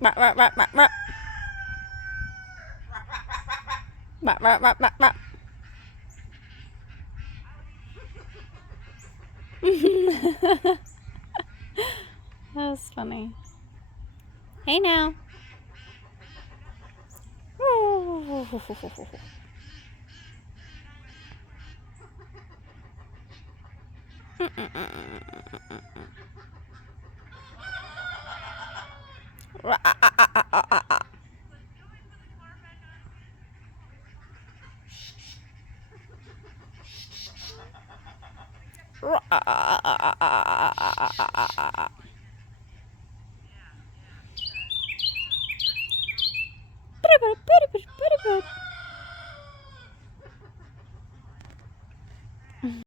Bop, bop, bop, bop, bop. Bop, bop, bop, bop, bop. That was funny. Hey now. Pretty good, pretty good, pretty good.